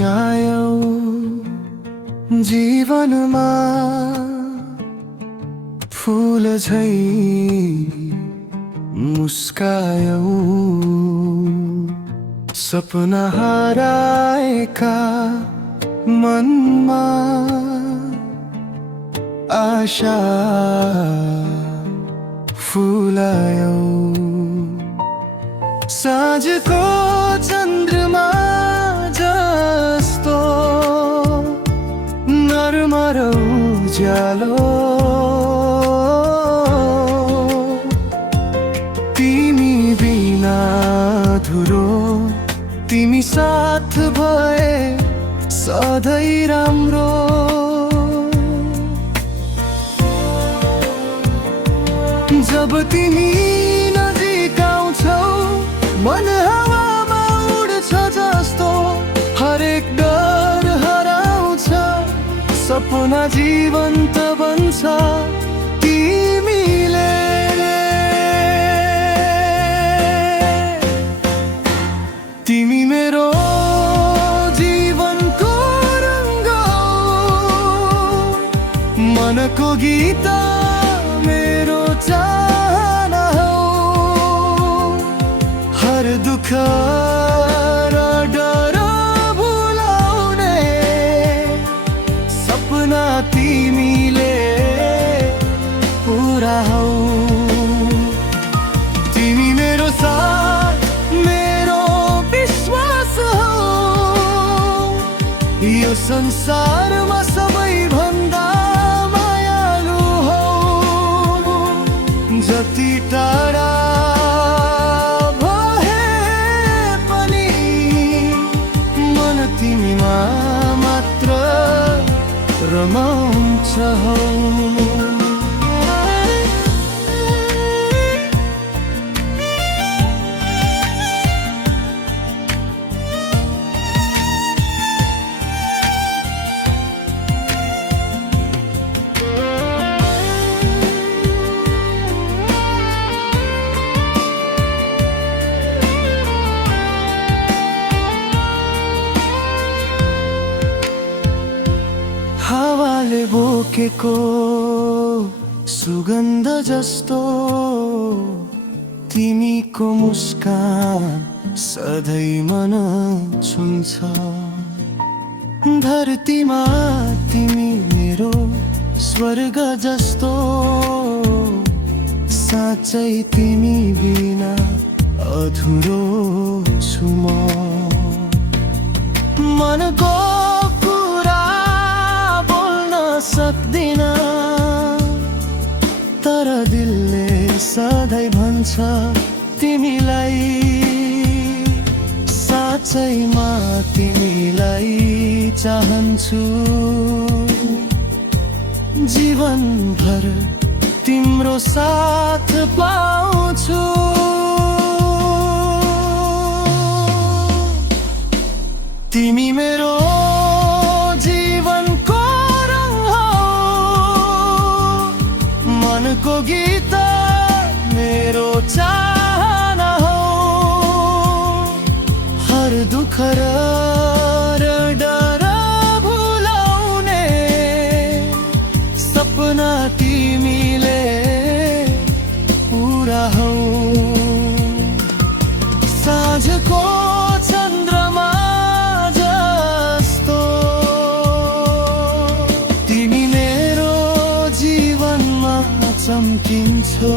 आयौ जीवनमा फूल झै मुस्कायौ। सपना हराएका मनमा आशा फुलायौ। साँझको चन्द्रमा जस्तो नरमरौ उज्यालो, तिमी बिना अधुरो, तिमी साथ भए सधैँ राम्रो। जब तिमी नजिक आउँछौ मन हावामा उड्छ जस्तो, हरेक डर हराउँछ, सपना जीवन्त बन्छ तिमीले। तिमी मेरो जीवनको रङ्ग हौ, मनको गीत मेरो चाहना हौ। हर दुःख र डर भुलाउने सपना तिमीले पुरा हौ। तिमी मेरो साथ, मेरो विश्वास हौ, यो संसारमा सबैभन्दा मायालु हौ। जति टाढा भए पनि मन तिमीमा मात्र रमाउँछ हौ। हावाले बोकेको सुगन्ध जस्तो तिमीको मुस्कान सधैँ मन छुन्छ। धरतीमा तिमी मेरो स्वर्ग जस्तो, साँच्चै तिमी बिना अधुरो छु म। मनको सक्दिन तर दिलले सधैँ भन्छ तिमीलाई। साँच्चैमा तिमीलाई चाहन्छु, जीवनभर तिम्रो साथ पाउँछु। तिमी मेरो मनको गीत मेरो चाहना हौ। हर दुःख र डर भुलाउने सपना तिमीले पुरा हौ। साँझको चन्द्रमा जस्तो तिमी मेरो जीवनमा चम्किन्छौ।